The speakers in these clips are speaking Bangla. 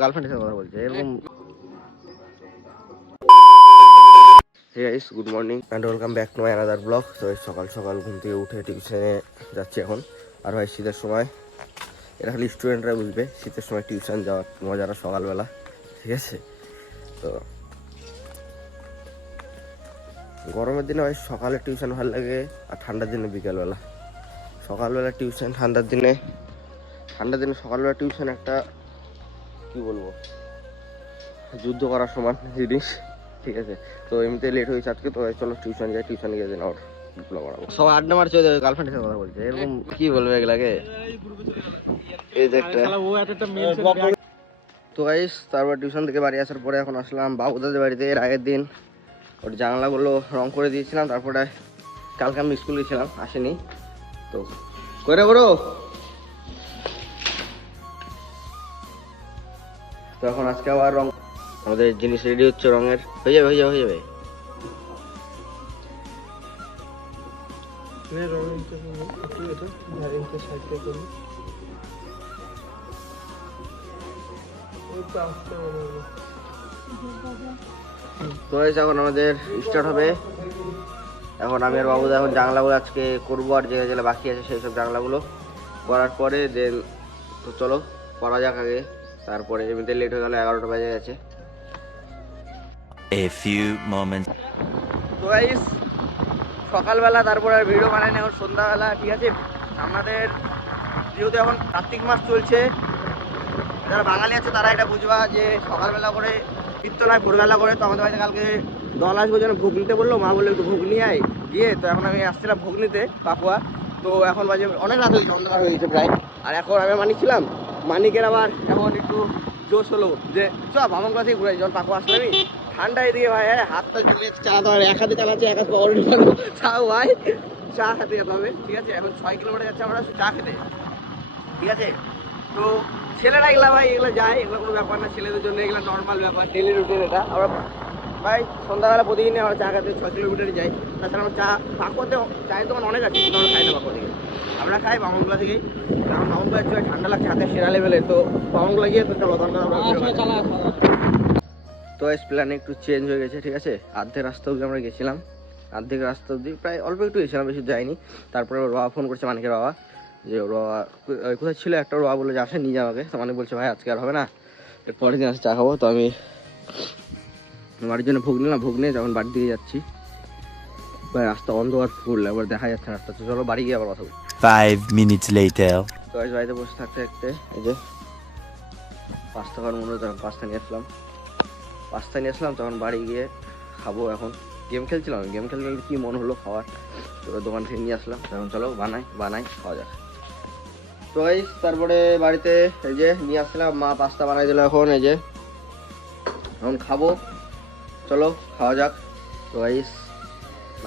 গার্লফ্রেন্ডের সাথে কথা বলছে এরকম। Hey guys, good morning and welcome back to my another blog. তো সকাল সকাল ঘুম থেকে উঠে টিউশনে যাচ্ছি এখন। আর ভাই শীতের সময়, এটা খালি স্টুডেন্টরা বুঝবে শীতের সময় টিউশন যাওয়ার মজাটা সকালবেলা, ঠিক আছে? তো গরমের দিনে ভাই সকালে টিউশন ভালো লাগে, আর ঠান্ডার দিনে বিকালবেলা। সকালবেলা টিউশন, ঠান্ডার দিনে সকালবেলা টিউশন একটা কি বলবো, যুদ্ধ করার সমান জিনিস, ঠিক আছে? তো এমনিতে লেট হয়েছে আজকে, তো চলো টিউশন যাই, টিউশন গিয়ে দিন আর ব্লগ বানাবো। সব আড্ডা মারছে, গার্লফ্রেন্ডের সাথে কথা বলছে এরকম, কি বলবো এগুলাকে। এই যে একটা তো গাইস, তারপর টিউশন থেকে বাড়ি আসার পরে এখন আসলাম বাবুদাদের বাড়িতে। এর আগের দিন ওর জানলাগুলো রং করে দিয়েছিলাম, তারপরে কালকে আমি স্কুল গেছিলাম, আসেনি। তো করে বড়, তো এখন আজকে আবার রং, আমাদের জিনিস রেডি হচ্ছে রঙের, হয়ে যাবে হয়ে যাবে হয়ে যাবে। তো এখন আমাদের স্টার্ট হবে। এখন আমি আর বাবুদা এখন জানলাগুলো আজকে করবো, আর যেগুলো যেগুলো বাকি আছে সেই সব জানলাগুলো করার পরে দেন তো চলো করা যাক আগে। তারপরে এমনিতে লেট হয়ে গেল, 11টা বেজে গেছে। A few moments. তো গাইস, সকালবেলা তারপরে আর ভিডিও বানাই না, এখন সন্ধ্যাবেলা, ঠিক আছে? আমাদের যেহেতু এখন কার্তিক মাস চলছে, যারা বাঙালি আছে তারা এটা বুঝবা যে সকালবেলা করে কীর্তন হয়, ভোরবেলা করে। তো আমাদের বাড়িতে কালকে দল আসবো, যেন ভোগ নিতে বললো, মা বললো একটু ভোগ নিয়ে আয় গিয়ে। তো এখন আমি আসছিলাম ভোগ নিতে পাকুয়া। তো এখন বাজে অনেক রাত হয়েছে, অন্ধকার হয়ে গেছে প্রায়। আর এখন আমি মানিকছিলাম, মানিকের আবার এখন একটু জোশ হলো যে সব আমার কাছে ঘুরে যখন পাকুয়া আসলামই। ঠান্ডা এদিকে ভাই, হাতটা চালাতে হবে, এক হাতে চালাচ্ছে, এক হাতে অলরেডি পারবো। তাও ভাই চা খেতে যেতে হবে, ঠিক আছে? এখন 6 কিলোমিটার যাচ্ছে আমরা চা খেতে, ঠিক আছে? তো ছেলেরা এগুলা ভাই এগুলো যায়, এগুলো কোনো ব্যাপার না, ছেলেদের জন্য এগুলো নর্মাল ব্যাপার, ডেলি রুটিন এটা। আমরা ভাই সন্ধ্যাবেলা প্রতিদিনই আমরা চা খেতে 6 কিলোমিটারই যাই। তাছাড়া আমরা চা পাকুয়াতে চায়ের দোকান অনেক আছে, কিন্তু আমরা খাই না পাকুয়া থেকে, আমরা খাই বামনগুলা থেকেই। কারণ বামনগুলা হচ্ছে ঠান্ডা লাগছে, হাতে সেরা লেভেলে। তো বামনগুলা গিয়ে তো চলো দরকার আমরা। তো এই প্ল্যান একটু চেঞ্জ হয়ে গেছে, ঠিক আছে? অর্ধেক রাস্তা অবধি আমরা গেছিলাম, অর্ধেক রাস্তা অবধি প্রায় অল্প একটু গেছিলাম, বেশি যাইনি। তারপরে ওর বাবা ফোন করছে, মানিকের বাবা, যে ওর বাবা কোথায় ছিল, একটা ওর বাবা বলে যে আসে নিয়ে যাওয়াকে। তো মানে বলছে ভাই আজকে আর হবে না, এর পরের দিন আসে চা খাবো। তো আমি বাড়ির জন্য ভোগ নিলাম, ভোগ নিয়ে যখন বাড়ির দিকে যাচ্ছি ভাই রাস্তা অন্ধকার ফুল, একবার দেখা যাচ্ছে রাস্তা। তো চলো বাড়ি গিয়ে আবার কথা বলি। 5 minutes later. তো বাড়িতে বসে থাকতে থাকতে এই যে পাস্তা খাওয়ার মনে হতো, পাস্তা নিয়ে আসলাম। তখন বাড়ি গিয়ে খাবো। এখন গেম খেলছিলাম, গেম খেলতে কি মনে হলো খাওয়ার, তো দোকান থেকে নিয়ে আসলাম। এখন চলো বানাই খাওয়া যাক। তো গাইস, তারপরে বাড়িতে এই যে নিয়ে আসলাম, মা পাস্তা বানাই দিল। এখন এই যে এখন খাবো, চলো খাওয়া যাক। তো গাইস,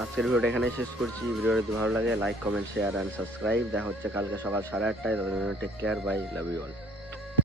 আজকের ভিডিওটা এখানে শেষ করছি। ভিডিওটা যদি ভালো লাগে like, comment, share and subscribe. দেখা হচ্ছে কালকে সকাল 8:30টায়। Take care, bye, love you all.